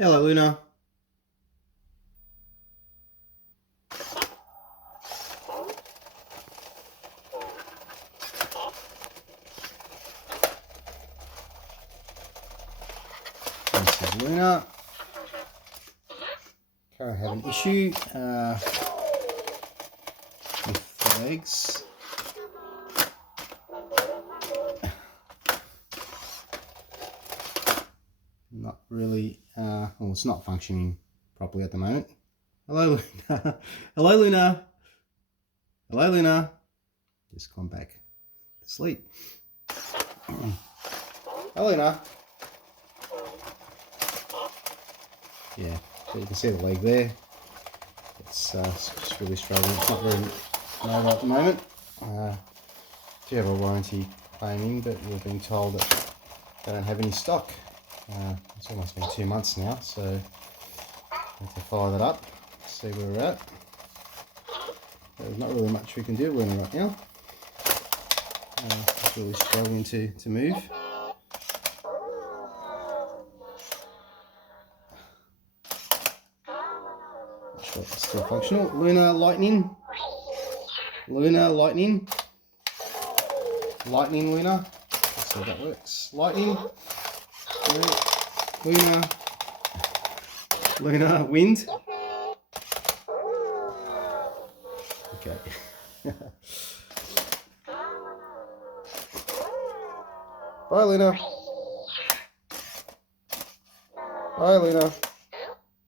Hello, Loona. This is Loona. Currently have an issue with the legs. Not really, well, it's not functioning properly at the moment. Hello, Loona. Hello, Loona. Hello, Loona. Just gone back to sleep. Hello, Loona. Yeah, so you can see the leg there. It's just really struggling. It's not very mobile at the moment. Do have a warranty claiming, but we've been told that they don't have any stock. It's almost been 2 months now, so I have to follow that up, see where we're at. There's not really much we can do with it right now. It's really struggling to move. Not sure if it's still functional. Loona, lightning. Loona, lightning. Lightning, Loona. Let's see if that works. Lightning. Loona. Loona, wind. Okay. Bye, Loona. Bye, Loona.